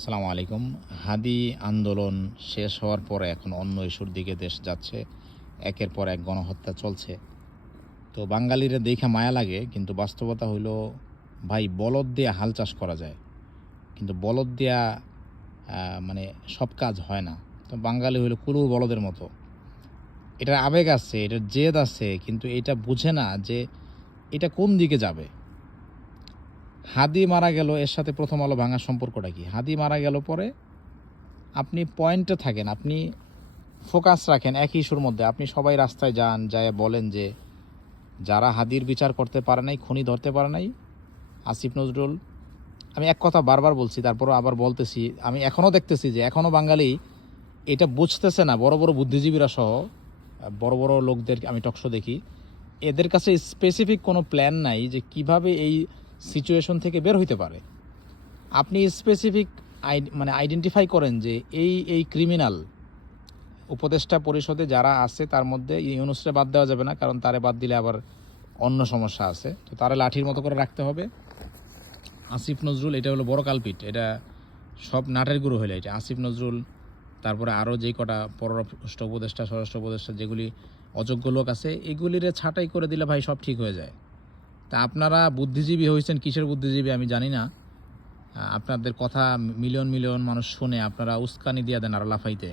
আসসালামু আলাইকুম। হাদি আন্দোলন শেষ হওয়ার পরে এখন অন্য ইস্যুর দিকে দেশ যাচ্ছে। একের পর এক গণহত্যা চলছে। তো বাঙালিরা দেইখা মায়া লাগে, কিন্তু বাস্তবতা হইলো ভাই বলদ দিয়ে হাল চাষ করা যায়। কিন্তু বলদ দিয়া মানে সব কাজ হয় না। তো বাঙালি হইলো কুলুর বলদের মতো। এটার আবেগ আছে, এটার জেদ আছে, কিন্তু এটা বুঝে না যে এটা কোন দিকে যাবে। হাদি মারা গেল, এর সাথে প্রথম আলো ভাঙার সম্পর্কটা কি? হাদি মারা গেল পরে আপনি পয়েন্টে থাকেন, আপনি ফোকাস রাখেন একই ইস্যুর মধ্যে। আপনি সবাই রাস্তায় যান, যায় বলেন যে যারা হাদির বিচার করতে পারে নাই, খুনি ধরতে পারে নাই, আসিফ নজরুল। আমি এক কথা বারবার বলছি, তারপরও আবার বলতেছি, আমি এখনও দেখতেছি যে এখনও বাঙালি এটা বুঝতেছে না। বড় বড় বুদ্ধিজীবীরা সহ বড় বড় লোকদের আমি টকশো দেখি, এদের কাছে স্পেসিফিক কোনো প্ল্যান নাই যে কিভাবে এই সিচুয়েশন থেকে বের হইতে পারে। আপনি স্পেসিফিক আইডেন্টিফাই করেন যে এই ক্রিমিনাল উপদেষ্টা পরিষদে যারা আছে তার মধ্যে ইউনূসকে বাদ দেওয়া যাবে না, কারণ তারে বাদ দিলে আবার অন্য সমস্যা আছে। তো তারে লাঠির মতো করে রাখতে হবে। আসিফ নজরুল এটা হলো বড় কালপিট, এটা সব নাটের গুরু হইলে এটা আসিফ নজরুল। তারপরে আরও যেই কটা পররাষ্ট্র উপদেষ্টা, স্বরাষ্ট্র উপদেষ্টা, যেগুলি অযোগ্য লোক আছে, এগুলিরে ছাঁটাই করে দিলে ভাই সব ঠিক হয়ে যায়। তা আপনারা বুদ্ধিজীবী হয়েছেন, কিসের বুদ্ধিজীবী আমি জানি না। আপনাদের কথা মিলিয়ন মিলিয়ন মানুষ শুনে, আপনারা উস্কানি দিয়ে দেন আর লাফাইতে।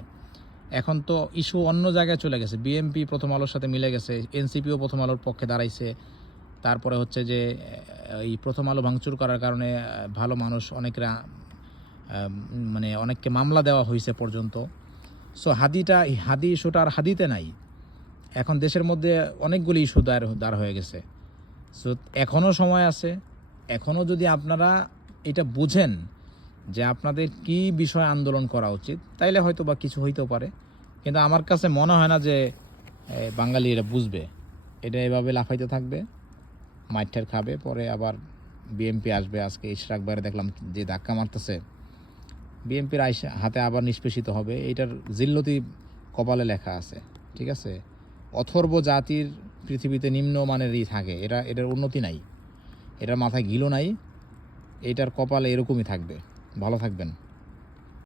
এখন তো ইস্যু অন্য জায়গায় চলে গেছে। বিএমপি প্রথম আলোর সাথে মিলে গেছে, এনসিপিও প্রথম আলোর পক্ষে দাঁড়াইছে। তারপরে হচ্ছে যে এই প্রথম আলো ভাঙচুর করার কারণে ভালো মানুষ অনেকরা মানে অনেককে মামলা দেওয়া হয়েছে পর্যন্ত। সো হাদি ইস্যুটা আর হাদিতে নাই, এখন দেশের মধ্যে অনেকগুলি ইস্যু দাঁড় হয়ে গেছে। সো এখনও সময় আছে। এখনও যদি আপনারা এটা বুঝেন যে আপনাদের কি বিষয়ে আন্দোলন করা উচিত, তাইলে হয়তো বা কিছু হইতেও পারে। কিন্তু আমার কাছে মনে হয় না যে বাঙালি এটা বুঝবে। এটা এভাবে লাফাইতে থাকবে, মাইঠের খাবে, পরে আবার বিএমপি আসবে। আজকে ইশরাক বাইরে দেখলাম যে ধাক্কা মারতেছে, বিএমপির হাতে আবার নিষ্পেষিত হবে। এটার জিল্লতি কপালে লেখা আছে, ঠিক আছে? অথর্ব জাতির পৃথিবীতে নিম্নমানেরই থাকে, এটার উন্নতি নাই, এটার মাথায় গিলো নাই, এটার কপালে এরকমই থাকবে। ভালো থাকবেন।